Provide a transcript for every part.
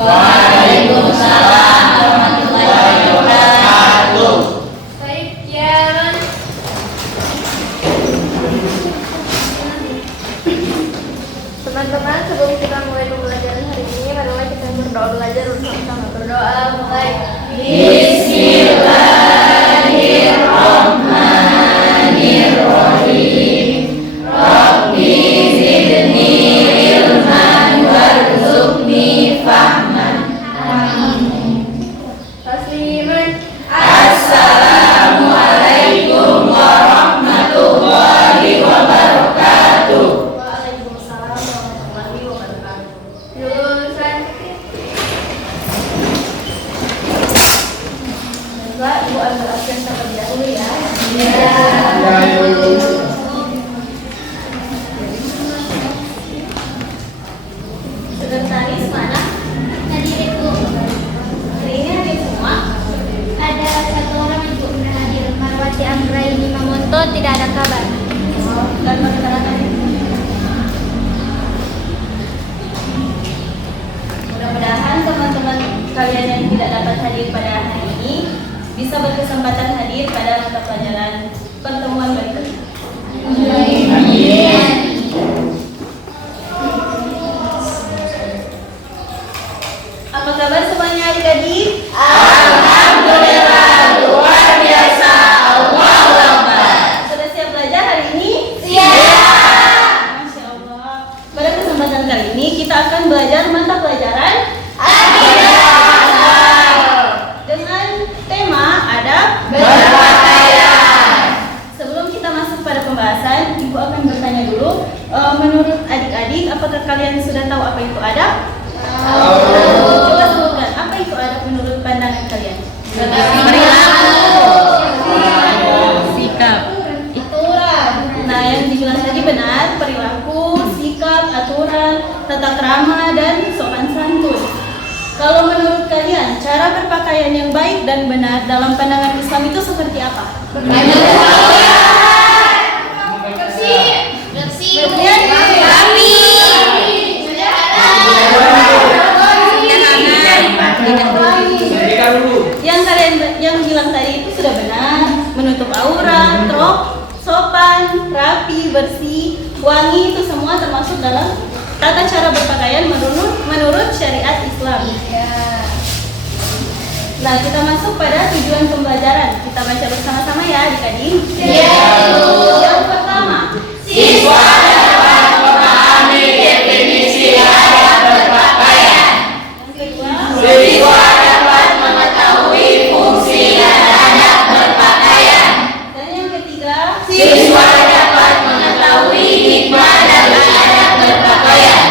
Waalaikumsalam warahmatullahi wabarakatuh. Baik, ya. Teman-teman, sebelum kita mulai pembelajaran hari ini, marilah kita berdoa belajar bersama-sama. Berdoa mulai. Bismillahirrahmanirrahim. Rabbi zidni ilman warzuqni fahman. Tasliman. Assalamualaikum warahmatullahi wabarakatuh. Waalaikumsalam warahmatullahi wabarakatuh. Lulusan. Baiklah, Ibu ambil absen terlebih dahulu ya. Sekretaris mana? Hadir Ibu. Hari ini hadir semua. Ada satu orang Ibu hadir, Marwati Anggraini Mamonto, tidak ada kabar. Dan perkenalkan. Mudah-mudahan teman-teman kalian yang tidak dapat hadir pada hari ini bisa berkesempatan hadir pada mata pelajaran pertemuan berikut. Apa kabar semuanya adik-adik? Alhamdulillah, luar biasa. Allahu Akbar. Sudah siap belajar hari ini? Siap. Masya Allah. Pada kesempatan kali ini kita akan belajar mata pelajaran dengan tema adab Berpakaian. Sebelum kita masuk pada pembahasan, Ibu akan bertanya dulu. Menurut adik-adik, apakah kalian sudah tahu apa itu adab? Coba sebutkan, apa itu adab menurut pandangan kalian? Sikap. Aturan. Nah, yang dibilang tadi benar, perilaku, sikap, aturan, tata krama, dan sopan santun. Kalau menurut kalian, cara berpakaian yang baik dan benar dalam pandangan Islam itu seperti apa? Yang bilang tadi itu sudah benar, menutup aurat, sopan, rapi, bersih, wangi, itu semua termasuk dalam tata cara berpakaian menurut syariat Islam. Nah, kita masuk pada tujuan pembelajaran. Kita baca bersama-sama ya adik-adik. Yang pertama, Siswa dapat memahami definisi adab berpakaian. yang kedua, Siswa dapat mengetahui fungsi dan adab berpakaian. dan yang ketiga, Siswa dapat mengetahui hikmah dari adab berpakaian.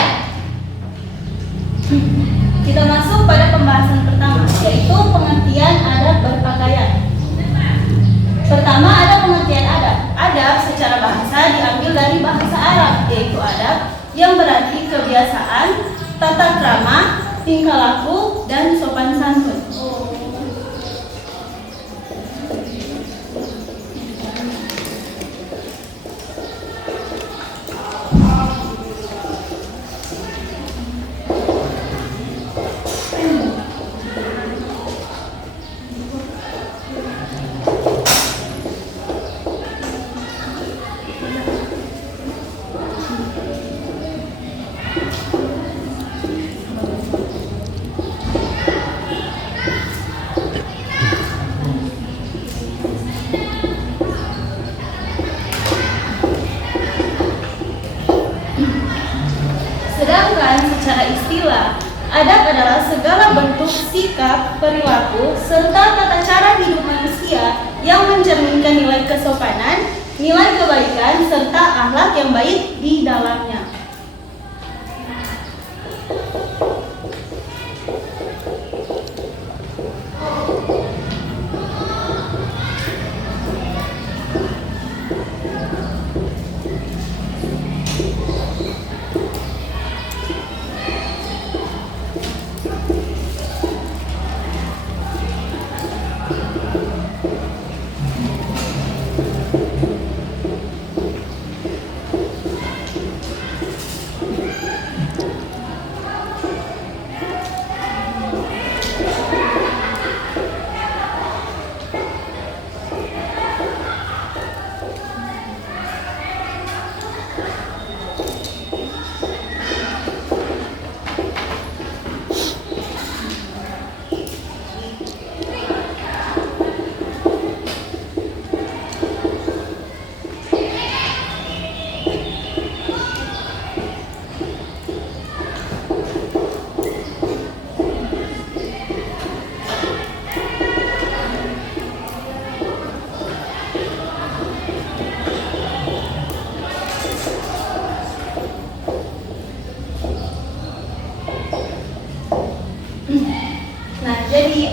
kita masuk pada pembahasan pertama, yaitu pengertian adab berpakaian. Pertama, ada pengertian adab. Adab secara bahasa diambil dari bahasa Arab, yaitu adab yang berarti kebiasaan, tata krama, tingkah laku, dan sopan santun. Sedangkan secara istilah, adab adalah segala bentuk sikap, perilaku, serta tata cara hidup manusia yang mencerminkan nilai kesopanan, nilai kebaikan, serta akhlak yang baik di dalamnya.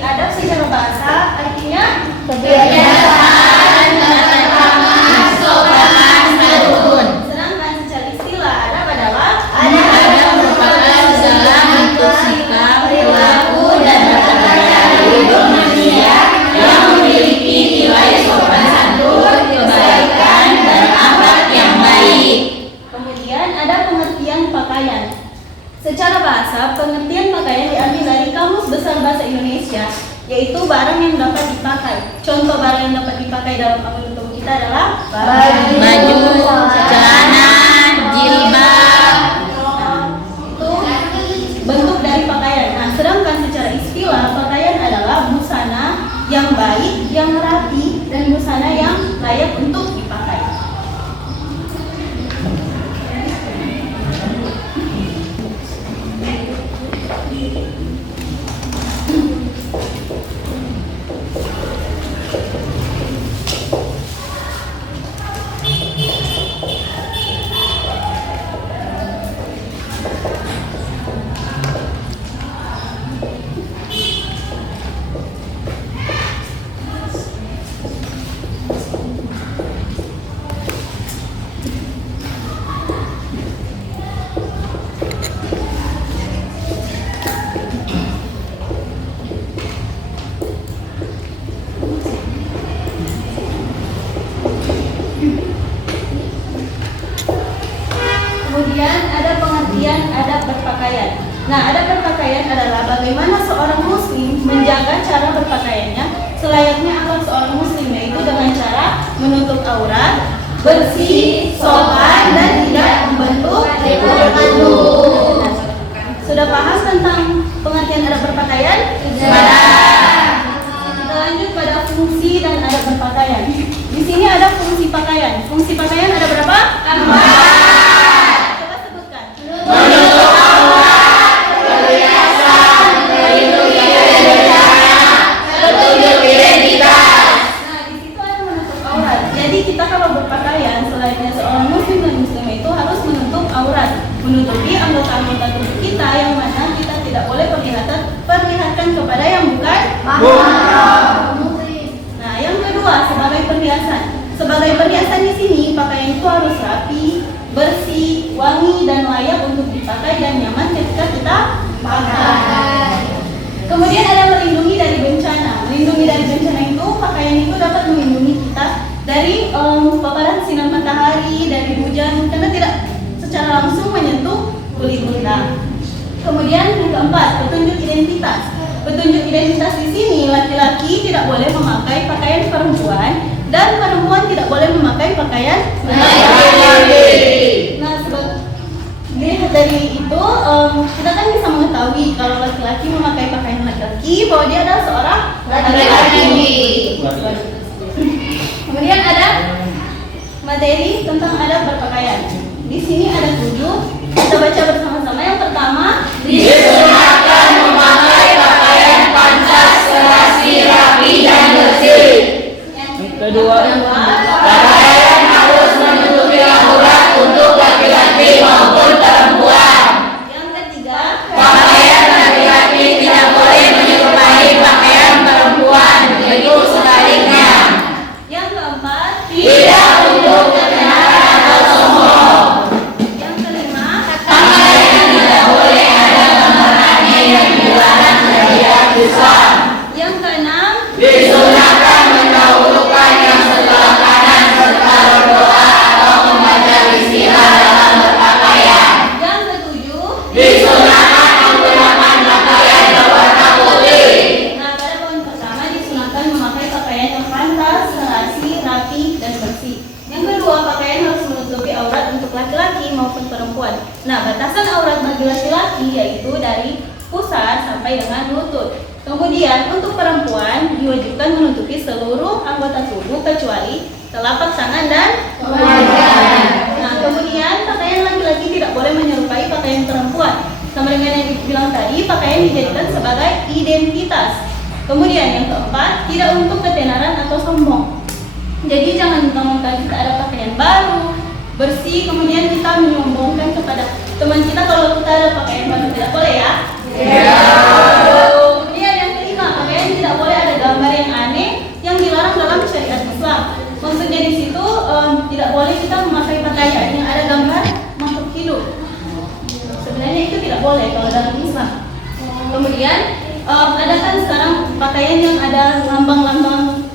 adab secara bahasa artinya Kebiasaan, tata krama, sopan, santun. sedangkan secara istilah adab adalah Adab merupakan segala bentuk sikap, perilaku, dan tata cara hidup manusia yang memiliki nilai sopan santun, kebaikan, dan akhlak yang baik. Kemudian ada pengertian pakaian. Secara bahasa, pengertian pakaian diambil dari Kamus Besar Bahasa Indonesia, yaitu barang yang dapat dipakai. Contoh barang yang dapat dipakai dalam anggota tubuh kita adalah Baju, celana, jilbab. Itu bentuk dari pakaian. Nah, sedangkan secara istilah pakaian adalah busana yang baik, yang rapi, dan busana yang layak untuk dipakai. Kemudian ada pengertian adab berpakaian. Nah, adab berpakaian adalah bagaimana seorang muslim menjaga cara berpakaiannya selayaknya akhlak seorang muslim, yaitu dengan cara menutup aurat, bersih, sopan, dan tidak membentuk tubuh. Sudah paham tentang pengertian adab berpakaian? Kita lanjut pada fungsi dan adab berpakaian. Di sini ada fungsi pakaian. Fungsi pakaian ada berapa? 4. Coba sebutkan. Menutup aurat, perhiasan, melindungi kebenaran, petunjuk identitas. Nah, di situ ada menutup aurat. Jadi kita kalau berpakaian selainnya seorang muslim dan muslimah itu harus menutup aurat, menutupi anggota-anggota tubuh kita yang mana kita tidak boleh perlihatkan kepada yang bukan mahram. Nah, yang kedua sebagai perhiasan. Sebagai perhiasan di sini pakaian itu harus rapi, bersih, wangi, dan layak untuk dipakai dan nyaman ketika kita pakai. Kemudian ada melindungi dari bencana. Melindungi dari bencana itu pakaian itu dapat melindungi kita dari paparan sinar matahari, dari hujan karena tidak secara langsung menyentuh kulit kita. Kemudian yang keempat, petunjuk identitas. Petunjuk identitas di sini laki-laki tidak boleh memakai pakaian perempuan dan perempuan tidak boleh memakai pakaian laki-laki. Nah, dilihat dari itu kita kan bisa mengetahui kalau laki-laki memakai pakaian laki-laki bahwa dia adalah seorang laki-laki. Kemudian ada materi tentang adab berpakaian. Di sini ada 7. Kita baca bersama-sama. Yang pertama, Disunahkan memakai pakaian pantas, serasi, rapi, dan bersih. yang Kedua, Pakaian harus menutupi aurat untuk laki-laki maupun perempuan. yang ketiga, Pakaian laki-laki tidak boleh menyerupai pakaian perempuan, begitu sebaliknya. yang keempat, Tidak untuk ketenaran atau sombong. yang kelima, Pakaian tidak boleh ada gambarannya yang dilarang syariat Islam. yang keenam, Disunahkan mendahulukan yang sebelah kanan serta berdoa atau membaca bismillah dalam berpakaian. yang ketujuh. Disunahkan menggunakan pakaian berwarna putih. Nah, pada poin pertama disunahkan memakai pakaian yang pantas, serasi, rapi, dan bersih. Yang kedua, pakaian harus menutupi aurat untuk laki-laki maupun perempuan. Nah, batasan aurat bagi laki-laki yaitu dari pusar sampai dengan lutut. Kemudian untuk perempuan diwajibkan menutupi seluruh anggota tubuh kecuali telapak tangan dan wajah. Nah, kemudian pakaian laki-laki tidak boleh menyerupai pakaian perempuan. Sama dengan yang dibilang tadi, pakaian dijadikan sebagai identitas. Kemudian yang keempat, tidak untuk ketenaran atau sombong. Jadi jangan mentang-mentang kita ada pakaian baru, bersih, kemudian kita menyombongkan kepada teman kita kalau kita ada pakaian baru, tidak boleh ya. Kemudian yang kelima, pakaian boleh kita memakai pakaian yang ada gambar makhluk hidup. Sebenarnya itu tidak boleh kalau dalam Islam. Kemudian ada kan sekarang pakaian yang ada lambang-lambang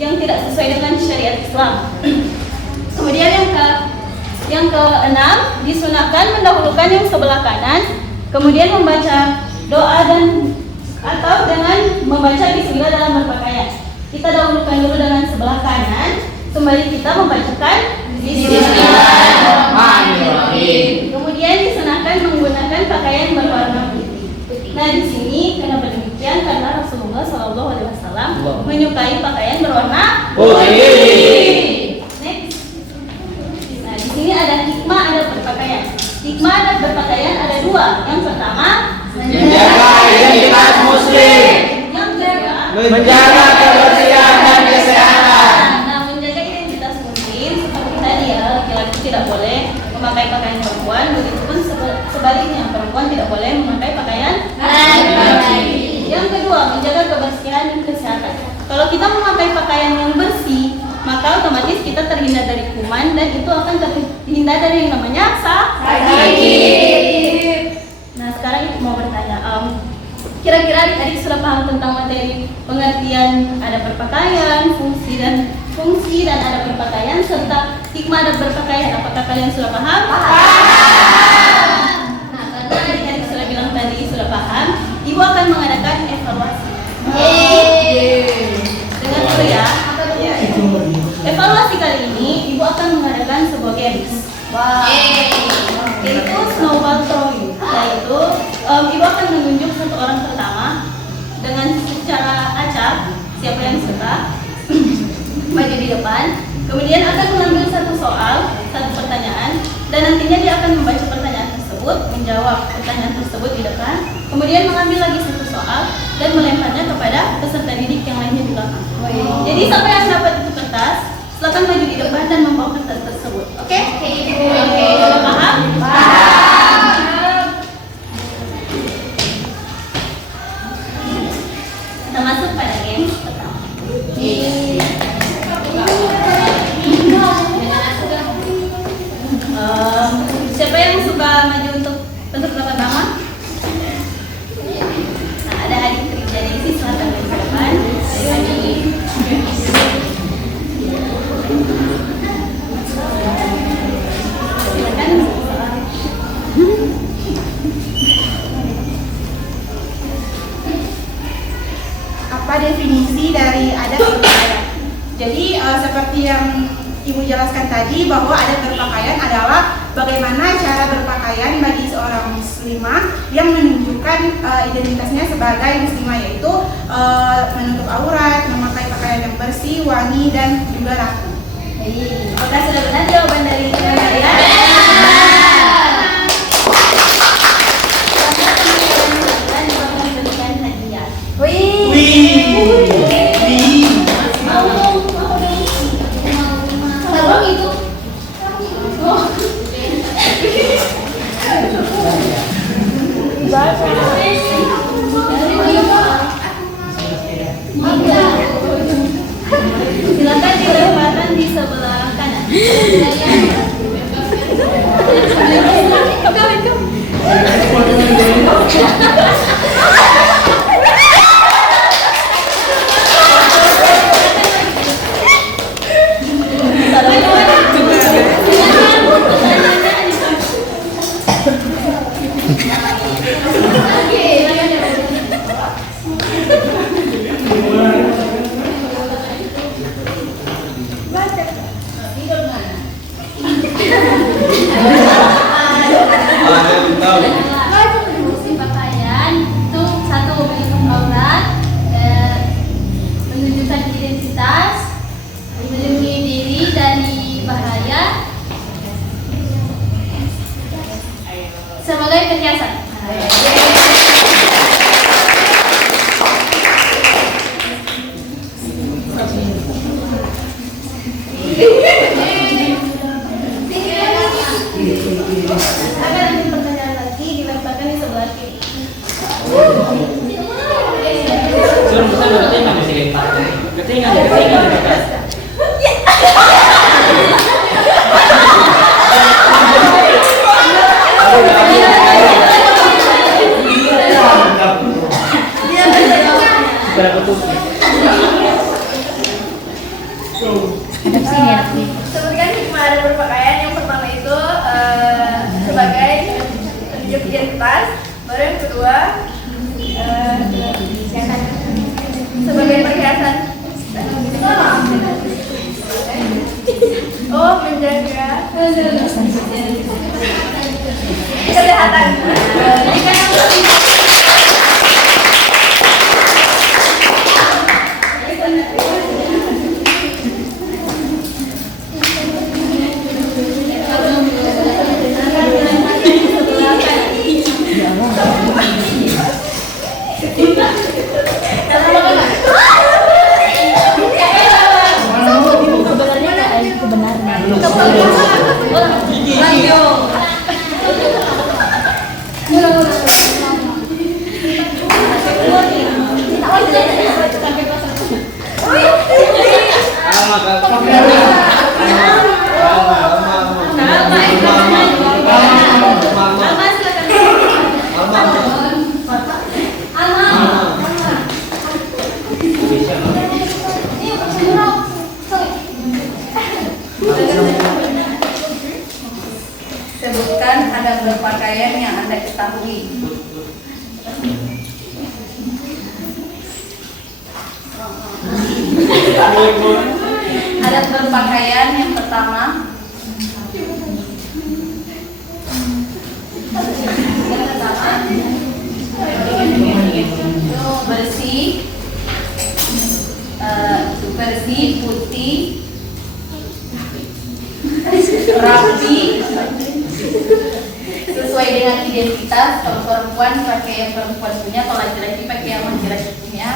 yang tidak sesuai dengan syariat Islam. Kemudian yang keenam, disunahkan mendahulukan yang sebelah kanan, kemudian membaca doa atau dengan membaca bismillah dalam berpakaian. Kita dahulukan dulu dengan sebelah kanan, kembali kita membacakan bismillahirrahmanirrahim. Kemudian disunahkan menggunakan pakaian berwarna putih. Nah, di sini kenapa demikian? Karena Rasulullah SAW menyukai pakaian berwarna putih. Next. Nah, di sini ada hikmah adab berpakaian. Hikmah adab berpakaian ada dua. Yang pertama, Menjaga identitas muslim. yang kedua, Menjaga kebersihan dan kesehatan. nah, menjaga identitas muslim seperti tadi ya, laki-laki tidak boleh memakai pakaian perempuan, begitupun sebaliknya perempuan tidak boleh memakai pakaian laki-laki. Yang kedua, menjaga kebersihan dan kesehatan. Kalau kita memakai pakaian yang bersih, maka otomatis kita terhindar dari kuman dan itu akan terhindar dari yang namanya sakit. Nah, sekarang ibu mau bertanya, kira-kira adik-adik sudah paham tentang materi pengertian ada berpakaian, fungsi dan ada berpakaian serta hikmah ada berpakaian? Apakah kalian sudah paham? Nah, karena adik-adik sudah bilang tadi sudah paham, ibu akan mengadakan evaluasi. Dengar dulu ya. Evaluasi kali ini ibu akan mengadakan sebuah games. Yaitu snowball throwing. Yaitu ibu akan menunjuk satu orang pertama dengan secara acak, siapa yang suka maju di depan, kemudian akan mengambil satu soal, satu pertanyaan, dan nantinya dia akan membaca pertanyaan tersebut, menjawab pertanyaan tersebut di depan, kemudian mengambil lagi satu soal dan melemparnya kepada peserta didik yang lainnya di belakang. Jadi siapa yang dapat itu kertas, silakan maju di depan dan membawa kertas tersebut. Oke? Oke, sudah paham? Kita masuk pada games pertama. Siapa yang suka maju untuk pertama? Nah, ada adik kerja di sini, silakan maju ke depan. Silakan. Apa definisi dari adat berpakaian? Jadi seperti yang Ibu jelaskan tadi bahwa adat berpakaian adalah bagaimana cara berpakaian bagi seorang muslimah yang menunjukkan identitasnya sebagai muslimah, yaitu menutup aurat, memakai pakaian yang bersih, wangi, dan juga rapi. Apakah sudah benar jawaban dari kalian? Silakan dilemparkan di sebelah kanan. Fungsi pakaian itu satu, menutup aurat, menunjukkan identitas, melindungi diri dari bahaya, sebagai perhiasan. Ada pertanyaan lagi, dilemparkan di sebelah kiri. Suruh pesan ketinggalan di sini. Ketinggalan. kemeja di tas. Baru yang kedua sebagai perhiasan. Oh, menjaga kesehatan. Sebutkan adab berpakaian yang Anda ketahui. Adab berpakaian yang pertama, bersih, putih, rapi, sesuai dengan identitas. Kalau perempuan pakai yang perempuan punya, kalau laki-laki pakai yang laki-laki punya.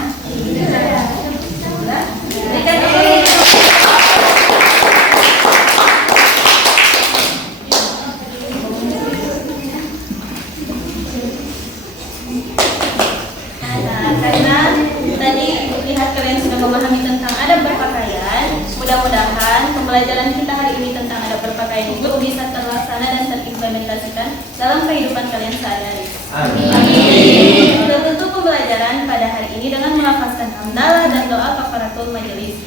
Karena tadi lihat kalian sudah memahami tentang adab berpakaian, mudah-mudahan pembelajaran kita hari ini tentang adab berpakaian itu bisa terlaksana dan terimplementasikan dalam kehidupan kalian sehari-hari. Amin. Kita tutup pembelajaran pada hari ini dengan melafazkan hamdalah dan doa kafaratul majelis.